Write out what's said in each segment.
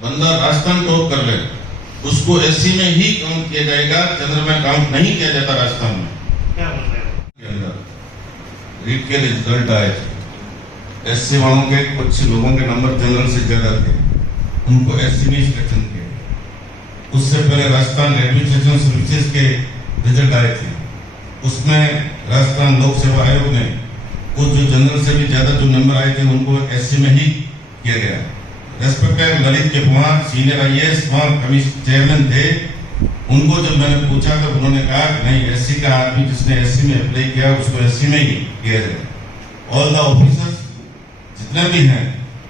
बंदा राजस्थान टॉप कर ले, उसको एससी में ही काउंट किया जाएगा, जनरल में काउंट नहीं किया जाता। राजस्थान में क्या बोल रहे हो? के अंदर रीट के रिजल्ट आए थे, एससी वालों के कुछ लोगों के नंबर जनरल से ज्यादा थे, उनको एससी में सिलेक्शन किया। उससे पहले राजस्थान एडमिनिस्ट्रेशन सर्विसेज के रिजल्ट आए थे, उसमें राजस्थान लोक सेवा आयोग ने कुछ जो जनरल से भी ज्यादा जो नंबर आए थे उनको एससी में ही किया गया। रेस्पेक्टेड ललित के कुमार सीनियर आईएएस वहाँ कमीशन चेयरमैन थे, उनको जब मैंने पूछा तो उन्होंने कहा कि नहीं, एससी का आदमी जिसने एससी में अप्लाई किया उसको एससी में ही किया जाए। ऑल द ऑफिसर्स जितने भी हैं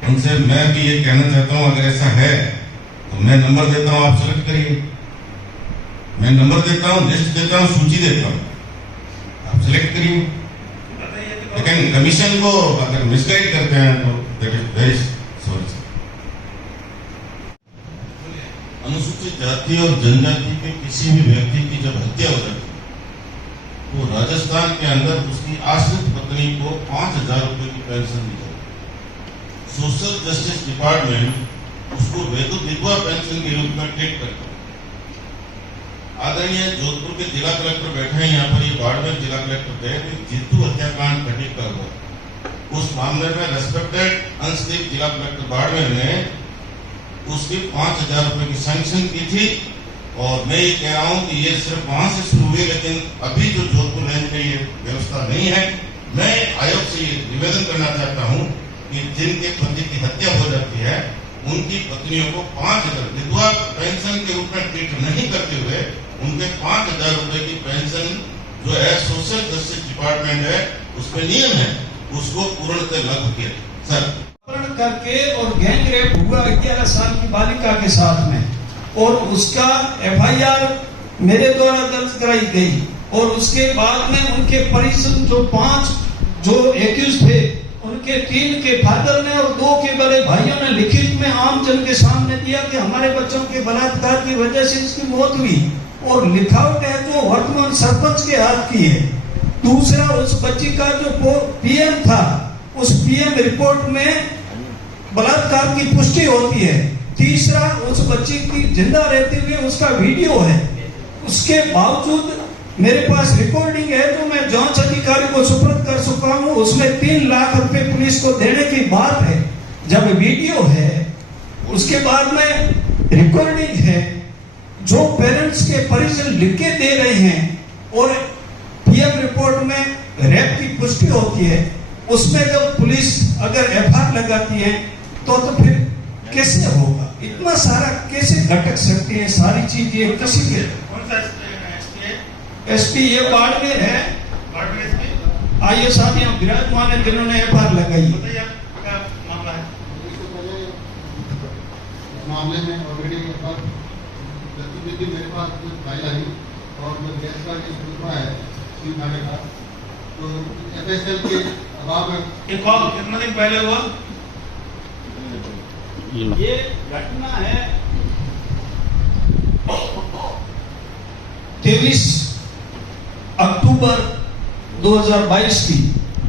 उनसे मैं भी ये कहना चाहता हूँ, अगर ऐसा है तो मैं नंबर देता हूँ, आप सेलेक्ट करिए। मैं नंबर देता हूँ, लिस्ट देता हूँ, सूची देता हूँ, आप सेलेक्ट करिए। लेकिन कमीशन को अगर मिसगाइड करते हैं तो दैट इज वेरी सॉरी। अनुसूचित जाति और जनजाति के किसी भी व्यक्ति की जब हत्या हो जाती है तो राजस्थान के अंदर उसकी आश्रित पत्नी को 5,000 रुपए की पेंशन दी जाती। सोशल जस्टिस डिपार्टमेंट उसको विधवा पेंशन के रूप में ट्रीट करता है। आदरणीय जोधपुर के जिला कलेक्टर बैठे हैं यहाँ पर, ये बाड़मेर जिला कलेक्टर गए थे, जीतू हत्याकांड घटित कर हुआ। उस मामले में रेस्पेक्टेड अंशदीप जिला कलेक्टर बाड़मेर ने उसकी 5,000 रुपए की सैंक्शन की थी। और मैं ये कह रहा हूँ कि ये सिर्फ वहां से शुरू हुई, लेकिन अभी जो जोधपुर रेंज में ये व्यवस्था नहीं है। मैं आयोग से ये निवेदन करना चाहता हूँ कि जिनके पति की हत्या हो जाती है उनकी पत्नियों को 5,000 विधवा पेंशन के रूप में ट्रीट नहीं करते हुए उनके 5,000 रुपए की पेंशन जो है सोशल जस्टिस डिपार्टमेंट है उसमें नियम है, उसको पूर्णतः लागू किया। सर करके और गैंग रेप हुआ 11 साल की बालिका के साथ में, और उसका एफआईआर मेरे द्वारा दर्ज कराई गई। और उसके बाद में उनके परिजन जो 5 जो एक्यूज थे उनके 3 के फादर ने और 2 के बड़े भाइयों ने लिखित में आम जन के सामने दिया कि हमारे बच्चों के बलात्कार की वजह से इसकी मौत हुई, और लिखावट है जो वर्तमान सरपंच के हाथ की है। दूसरा, उस बच्ची का जो पीएम था उस पीएम रिपोर्ट में बलात्कार की पुष्टि होती है। तीसरा, उस बच्ची की जिंदा रहते हुए उसका वीडियो है। उसके बावजूद मेरे पास रिकॉर्डिंग है जो मैं जांच अधिकारी को सुपुर्द कर चुका हूं, उसमें 3 लाख रुपए पुलिस को देने की बात है। जब वीडियो है, उसके बाद में रिकॉर्डिंग है, जो पेरेंट्स के परिजन लिख के दे रहे हैं, और पीएम रिपोर्ट में रेप की पुष्टि होती है, उसमें जब पुलिस अगर एफआईआर लगाती है तो फिर कैसे होगा? इतना सारा कैसे घटक सकती है सारी चीज? ये किसी के एसपी ये बाड़मेर है, आइए साहब यहाँ विराजमान है जिन्होंने एफआईआर लगाई। मामला है मामले में ऑलरेडी गतिविधि मेरे पास जो फाइल आई और जो गैस का जो सूचना है सी थाने का, तो एफएसएल के अभाव में ये कॉल कितना दिन पहले हुआ? ये घटना है 23 अक्टूबर 2022 की।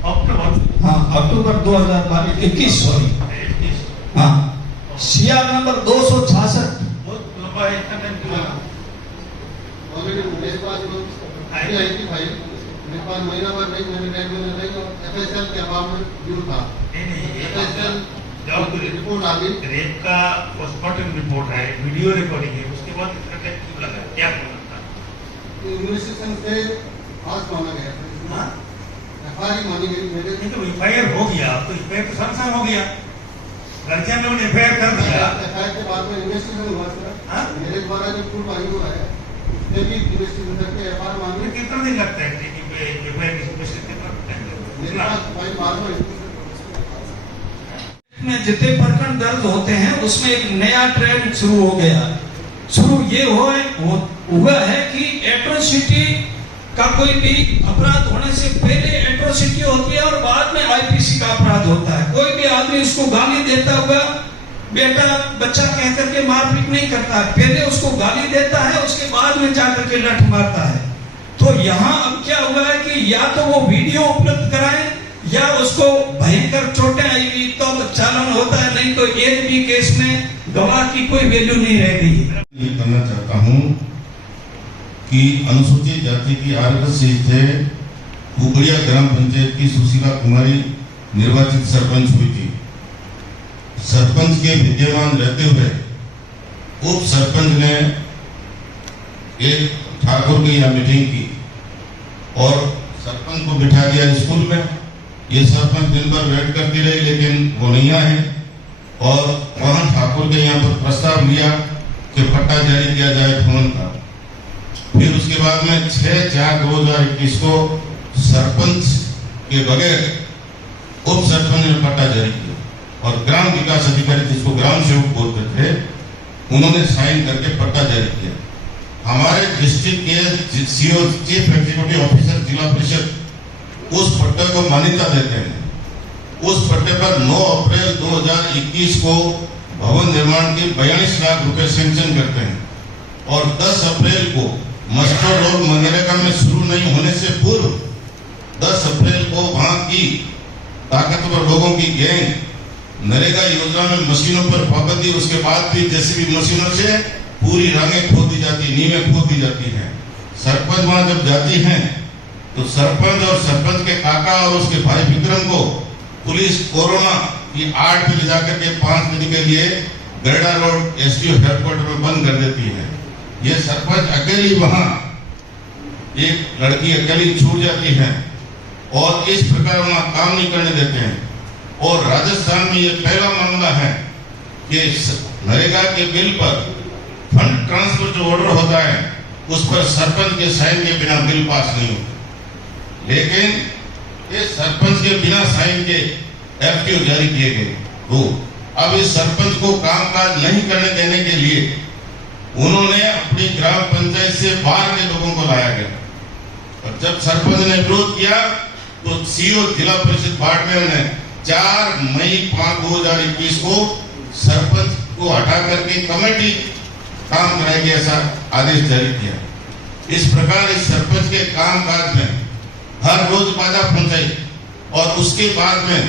अक्टूबर? हाँ, अक्टूबर 2021 सॉरी। हाँ, सीआर नंबर 266। बहुत लंबा है, इतना टाइम क्यों लगा? ऑलरेडी मेरे पास जो आई थी फाइल, मेरे पास महीना भर नहीं, मैंने 1.5 महीने नहीं, और एफएसएल के अभाव में ड्यू था। नहीं एफएसएल जब रिपोर्ट आ गई, रेप का पोस्टमार्टम रिपोर्ट है, वीडियो रिकॉर्डिंग है, उसके बाद इतना टाइम क्यों लगा? क्या बोलना था? इन्वेस्टिगेशन से आज माना गया हाँ? एफआईआर मानी गई। मेरे नहीं तो एफआईआर हो गया, अब तो एफआईआर तो संसार हो गया, गर्जियन लोगों ने एफआईआर कर दिया। एफआईआर के बाद में इन्वेस्टिगेशन हुआ सर। हाँ? मेरे द्वारा जो प्रूफ आई हुआ है उसमें भी इन्वेस्टिगेशन करके एफआईआर मांगी। तो कितना दिन लगता है कि एफआईआर की इन्वेस्टिगेशन कितना टाइम मेरे लगता पास फाइल बार बार में जितने प्रकरण दर्ज होते हैं उसमें एक नया ट्रेंड शुरू हो गया। शुरू ये हुआ है कि एट्रोसिटी का कोई भी अपराध होने से पहले एट्रोसिटी होती है और बाद में आईपीसी का अपराध होता है। कोई भी आदमी उसको गाली देता हुआ बेटा बच्चा कह करके मारपीट नहीं करता है, पहले उसको गाली देता है, उसके बाद में जाकर के लठ मारता है। तो यहाँ अब क्या हुआ है कि या तो वो वीडियो उपलब्ध कराएं या उसको भयंकर चोटें आई हुई तो चालान होता है, नहीं तो एक भी केस में गवाह की कोई वैल्यू नहीं रह गई है। ये करना चाहता हूँ कि अनुसूचित जाति की आरक्षित सीट से कुबड़िया ग्राम पंचायत की सुशीला कुमारी निर्वाचित सरपंच हुई थी। सरपंच के विद्यमान रहते हुए उप सरपंच ने एक ठाकुर की यहाँ मीटिंग की और सरपंच को बिठा दिया स्कूल में। ये सरपंच दिन भर वेट करती रही लेकिन वो नहीं आए और वहां ठाकुर के यहाँ पर प्रस्ताव लिया कि पट्टा जारी किया जाए फोन का। फिर उसके बाद में 6/4/2021 को सरपंच के बगैर उप सरपंच ने पट्टा जारी किया और ग्राम विकास अधिकारी जिसको ग्राम सेवक बोलते थे उन्होंने साइन करके पट्टा जारी किया। हमारे डिस्ट्रिक्ट के सीओ चीफ एग्जीक्यूटिव ऑफिसर जिला परिषद उस पट्टे को मान्यता देते हैं। उस पट्टे पर 9 अप्रैल 2021 को भवन निर्माण के 42 लाख रुपए सैंक्शन करते हैं और 10 अप्रैल को मस्टर रोड मनरेगा में शुरू नहीं होने से पूर्व 10 अप्रैल को वहां की ताकतवर लोगों की गैंग नरेगा योजना में मशीनों पर पाबंदी, उसके बाद भी जेसीबी मशीनों से पूरी रांगें खोद दी जाती, नींवें खोद दी जाती हैं। सरपंच वहां जब जाती हैं तो सरपंच और सरपंच के काका और उसके भाई विक्रम को पुलिस कोरोना की 8 पे ले जाकर के 5 दिन के लिए गरडा रोड एसडीओ हेडक्वार्टर में बंद कर देती है। ये सरपंच अकेली वहां एक लड़की अकेली छूट जाती है और इस प्रकार वहां काम नहीं करने देते हैं। और राजस्थान में ये पहला मामला है कि नरेगा के बिल पर फंड ट्रांसफर जो ऑर्डर होता है उस पर सरपंच के साइन के बिना बिल पास नहीं होता, लेकिन इस सरपंच के बिना साइन के एफटीओ जारी किए गए। तो अब इस सरपंच को कामकाज नहीं करने देने के लिए उन्होंने अपनी ग्राम पंचायत से बाहर के लोगों को लाया गया और जब सरपंच ने विरोध किया तो सीओ जिला परिषद बाड़मेर ने 4 मई 2021 को सरपंच को हटा करके कमेटी काम कराएगी ऐसा आदेश जारी किया। इस प्रकार इस सरपंच के कामकाज में हर रोज बाधा पहुंचाई और उसके बाद में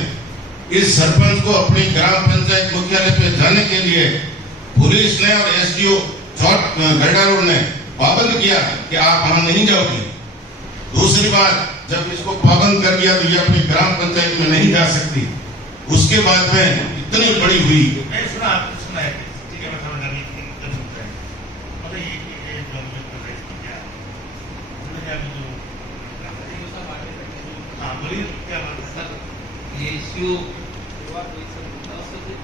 इस सरपंच को अपनी ग्राम पंचायत मुख्यालय पे जाने के लिए पुलिस ने और एसडीओ गरडा रोड ने पाबंद किया कि आप वहां नहीं जाओगे। दूसरी बात, जब इसको पाबंद कर दिया तो ये अपनी ग्राम पंचायत में नहीं जा सकती। उसके बाद में इतनी बड़ी हुई। मैं सुना आपने सुना है, ठीक है, मैं समझ नहीं जब सुनता है मतलब ये गवर्नमेंट कर रही है क्या समझ आ जो हाँ बोलिए क्या बात है सर। ये इश्यू शुरुआत हुई सर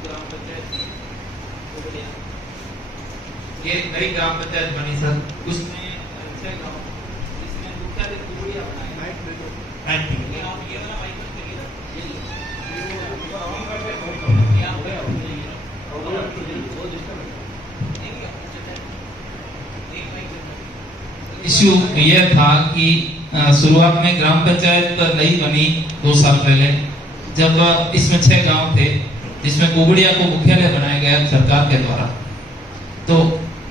ग्राम पंचायत ये नई ग्राम पंचायत बनी सर, उसमें 6 गांव जिसमें मुख्यालय कुबड़िया बनाया है। आप ये वाला माइक करिए इश्यू यह था कि शुरुआत में ग्राम पंचायत नई बनी 2 साल पहले, जब इसमें 6 गांव थे जिसमें कुबड़िया को मुख्यालय बनाया गया सरकार के द्वारा। तो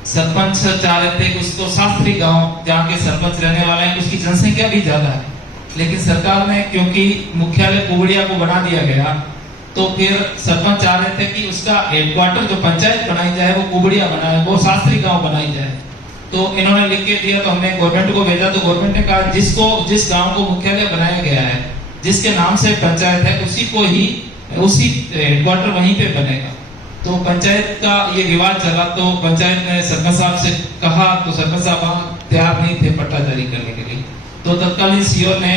सरपंच चाह रहे थे कि उसको शास्त्री गांव जहाँ के सरपंच रहने वाले हैं उसकी जनसंख्या भी ज्यादा है, लेकिन सरकार ने क्योंकि मुख्यालय कुबड़िया को बना दिया गया तो फिर सरपंच चाह रहे थे कि उसका हेडक्वार्टर जो पंचायत बनाई जाए वो कुबड़िया बनाए, वो शास्त्री गांव बनाई जाए। तो इन्होंने लिख के दिया तो हमने गवर्नमेंट को भेजा तो गवर्नमेंट ने कहा जिस गांव को मुख्यालय बनाया गया है, जिसके नाम से पंचायत है, उसी को ही उसी हेडक्वार्टर वहीं पे बनेगा। तो पंचायत का ये विवाद चला तो पंचायत ने सरपंच साहब से कहा तो सरपंच साहब तैयार नहीं थे पट्टा जारी करने के लिए। तो तत्कालीन सीओ ने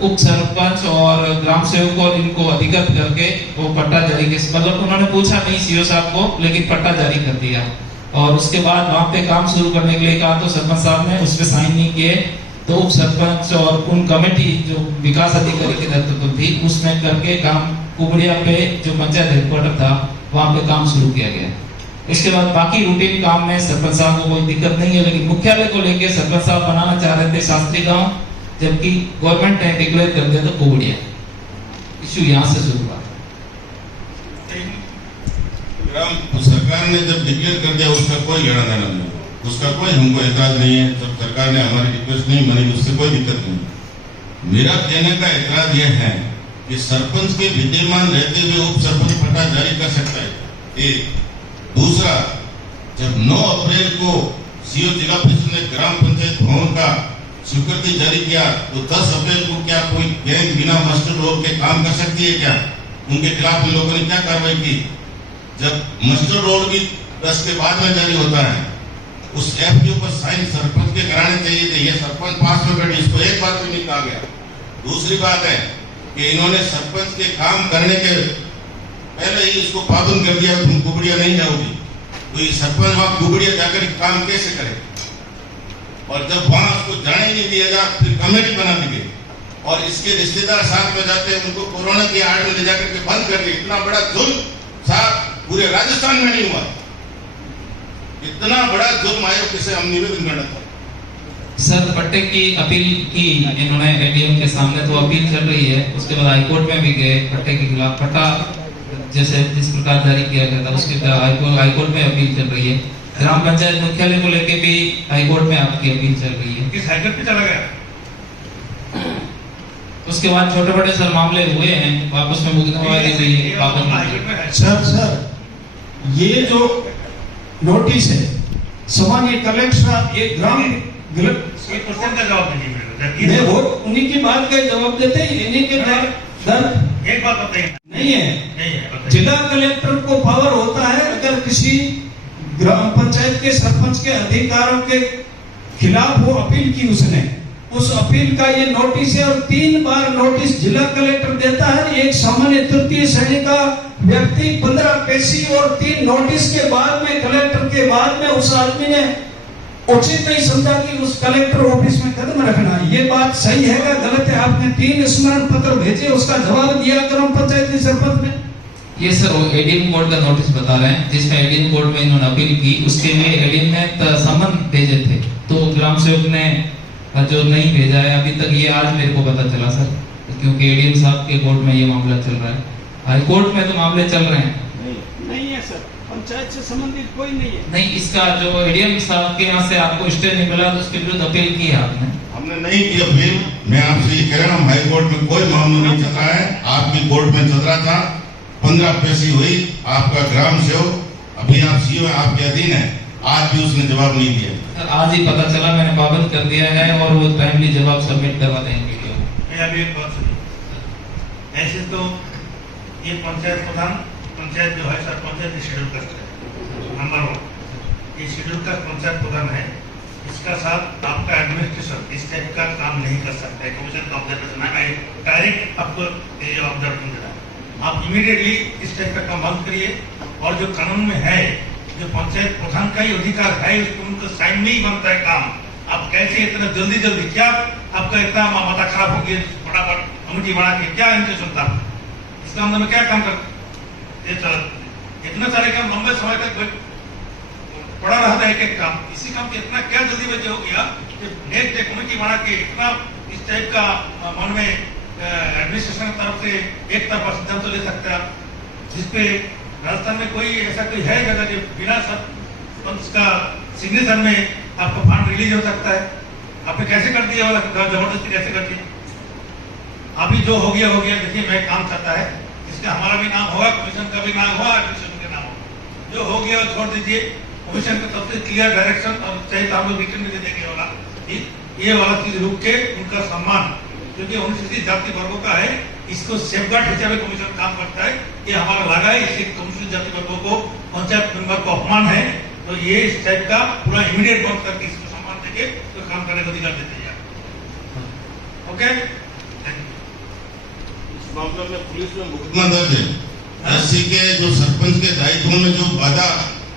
उप सरपंच और ग्राम सेवक को इनको अधिकृत करके वो पट्टा जारी किया, मतलब उन्होंने पूछा नहीं सीओ साहब को, लेकिन पट्टा जारी कर दिया। और उसके बाद वहां पे काम शुरू करने के लिए कहा तो सरपंच साहब ने उस पर साइन नहीं किए। तो उप सरपंच और उन कमेटी जो विकास अधिकारी के नेतृत्व थी उसमें करके काम कुबड़िया पे जो पंचायत हेडक्वार्टर था वहां पे काम शुरू किया गया। इसके बाद बाकी रूटीन काम में सरपंच साहब को कोई दिक्कत नहीं है, लेकिन मुख्यालय को लेके सरपंच साहब बनाना चाह रहे थे शास्त्री गांव, जबकि गवर्नमेंट ने डिक्लेयर कर दिया था कुबड़िया। इश्यू यहाँ से शुरू हुआ। सरकार ने जब डिक्लेयर कर दिया उसका कोई लेना देना नहीं, उसका कोई हमको एतराज नहीं है। जब सरकार ने हमारी रिक्वेस्ट नहीं मानी उससे कोई दिक्कत नहीं। मेरा कहने का एतराज यह है कि सरपंच के विद्यमान रहते हुए उप सरपंच पट्टा जारी कर सकता है एक, दूसरा, जब 9 अप्रैल को सीओ जिला परिषद ने ग्राम पंचायत भवन का स्वीकृति जारी किया, तो 10 अप्रैल को क्या कोई गैंग बिना मस्टर रोल के काम कर सकती है क्या? उनके खिलाफ इन लोगों ने क्या कार्रवाई की? जब मस्टर रोल भी 10 के बाद में जारी होता है, उस ऐप के ऊपर साइन सरपंच के कराने चाहिए थे। ये सरपंच पास में बैठे, इसको एक बात भी नहीं कहा गया। दूसरी बात है कि इन्होंने सरपंच के काम करने के पहले ही इसको पाबंद कर दिया, तुम कुबड़िया नहीं जाओगी। तो ये सरपंच वहां कुबड़िया जाकर काम कैसे करे? और जब वहां उसको जाने नहीं दिया जा, फिर कमेटी बना दी गई और इसके रिश्तेदार साथ में जाते हैं, उनको कोरोना की आड़ में ले जाकर के बंद कर दिया। इतना बड़ा जुल्म साहब पूरे राजस्थान में नहीं हुआ। इतना बड़ा जुल्म आयोग से हम निवेदन करना था। सर, पट्टे की अपील की इन्होंने एडीएम के सामने, तो अपील चल रही है। उसके बाद हाईकोर्ट में भी गए पट्टे के खिलाफ। पट्टा जैसे जिस प्रकार जारी किया गया था उसके हाईकोर्ट में अपील चल रही है। ग्राम पंचायत मुख्यालय को लेके भी हाईकोर्ट में आपकी अपील चल रही है। किस हाईकोर्ट पे चला गया? उसके बाद छोटे बड़े सर मामले हुए हैं, वापस में मुकदमा दी गई है। हाईकोर्ट में है। सर ये जो नोटिस है, सामान्य कलेक्टर एक ग्राम एक क्वेश्चन का जवाब नहीं मिलेगा। मैं वो उन्हीं की बात का जवाब देते हैं। इन्हीं के दर एक बात बताइए। नहीं है, नहीं है, बताइए। जिला कलेक्टर को पावर होता है, अगर किसी ग्राम पंचायत के सरपंच के अधिकारों के खिलाफ वो अपील की, उसने उस अपील का ये नोटिस है और 3 बार नोटिस जिला कलेक्टर देता है। एक सामान्य तृतीय श्रेणी का व्यक्ति 15 पेशी और 3 नोटिस के बाद में, कलेक्टर के बाद में उस आदमी ने उचित नहीं समझा कि उस कलेक्टर ऑफिस में कदम रखना। ये बात सही है क्या गलत है? आपने 3 स्मरण पत्र भेजे, उसका जवाब दिया ग्राम पंचायत के सरपंच ने। ये सर वो एडीएम कोर्ट का नोटिस बता रहे हैं, जिसमें एडीएम कोर्ट में इन्होंने अपील की। उसके लिए एडीएम ने समन भेजे थे, तो ग्राम सेवक ने जो नहीं भेजा है अभी तक, ये आज मेरे को पता चला सर, क्योंकि एडीएम साहब के कोर्ट में ये मामला चल रहा है। हाई कोर्ट में तो मामले चल रहे हैं। नहीं है सर, पंचायत से संबंधित कोई नहीं है। नहीं, इसका जो एडीएम साहब के यहाँ से आपको स्टे नहीं मिला, तो उसके विरुद्ध अपील की है आपने? हमने नहीं की अपील। मैं आपसे ये कह रहा हूँ, हाई कोर्ट में कोई मामला नहीं चल रहा है। आपकी कोर्ट में चल रहा था, 15 पेशी हुई। आपका ग्राम सेवक अभी आप सीओ आपके अधीन है, आज भी उसने जवाब नहीं दिया। आज ही पता चला, मैंने पाबंद कर दिया है और वो टाइमली जवाब सबमिट करवा देंगे वीडियो। मैं अभी एक बात सुनिए। ऐसे तो ये पंचायत प्रधान, पंचायत जो है सरपंच है, शेड्यूल कास्ट है नंबर 1। ये शेड्यूल कास्ट पंचायत प्रधान है, इसका साथ आपका एडमिनिस्ट्रेशन इस टाइप का काम नहीं कर सकता है। कमीशन का ऑब्जर्वेशन है, डायरेक्ट आपको ऑब्जर्वेशन देना है। आप इमीडिएटली इस टाइप का काम बंद करिए। और जो कानून में है, जो पंचायत प्रधान का ही अधिकार है, उसको उनको साइन में ही बनता है काम। आप कैसे इतना जल्दी क्या आपका इतना माता खराब हो गया, फटाफट कमेटी बना के क्या इंटेंशन था? इसका अंदर में क्या काम कर इतना सारे काम लंबे समय तक पड़ा रहता है। एक काम, इसी काम के इतना क्या जल्दी बचे हो गया कि नेक्स्ट डे कमेटी बना के इतना इस टाइप का मन में एडमिनिस्ट्रेशन की तरफ से एक तरफा सिद्धांत ले सकते हैं, जिसपे राजस्थान में कोई ऐसा कोई है जगह जो बिना सरपंच का सिग्नेचर में आपका फंड रिलीज हो सकता है? आपने कैसे कर दिया वाला जबरदस्ती कैसे कर दिया? अभी जो हो गया देखिए, मैं काम करता है, इसका हमारा भी नाम होगा, कमीशन का भी नाम होगा, एडमिनिस्ट्रेशन का नाम होगा। जो हो गया छोड़ दीजिए, कमीशन का सबसे क्लियर डायरेक्शन और चाहिए हम लोग रिटर्न में दे देंगे वाला ये वाला चीज रुक के उनका सम्मान, क्योंकि अनुसूचित जाति वर्गों का है, इसको सेफगार्ड हिसाब से कमीशन काम करता है। ये हमारा लगा है, इससे अनुसूचित जाति वर्गों को पंचायत मेंबर को अपमान है, तो ये इस टाइप का पूरा इमीडिएट बंद करके इसको सम्मान देके तो काम करने का अधिकार देते हैं। ओके, इस मामले में पुलिस में मुकदमा दर्ज है। एससी के जो सरपंच के दायित्व में जो बाधा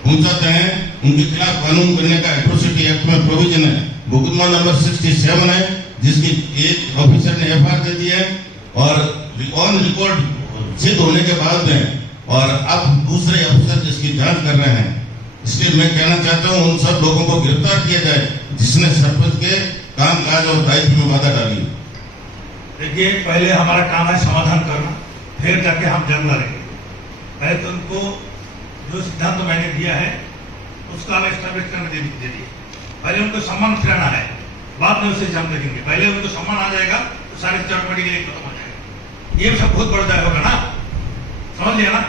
पहुंचाते हैं, उनके खिलाफ कानून करने का एट्रोसिटी एक्ट में प्रोविजन है। मुकदमा नंबर 67 है, जिसकी एक ऑफिसर ने एफआईआर दे दी है और ऑन रिकॉर्ड सिद्ध होने के बाद में, और अब दूसरे ऑफिसर जिसकी जांच कर रहे हैं। इसलिए मैं कहना चाहता हूं, उन सब लोगों को गिरफ्तार किया जाए जिसने सरपंच के कामकाज और दायित्व में बाधा डाली। देखिए, पहले हमारा काम है समाधान करना, फिर जाके हम जंग लड़ेंगे। पहले तो उनको जो सिद्धांत तो मैंने दिया है उसका एस्टैब्लिश करने दे दीजिए। पहले उनको सम्मान खिलाना है, बाद में उसे जंग लगेंगे। पहले उनको सम्मान आ जाएगा तो सारे चौकड़ी के लिए खत्म हो जाएगा। ये सब बहुत बड़ा होगा ना, समझ लिया ना?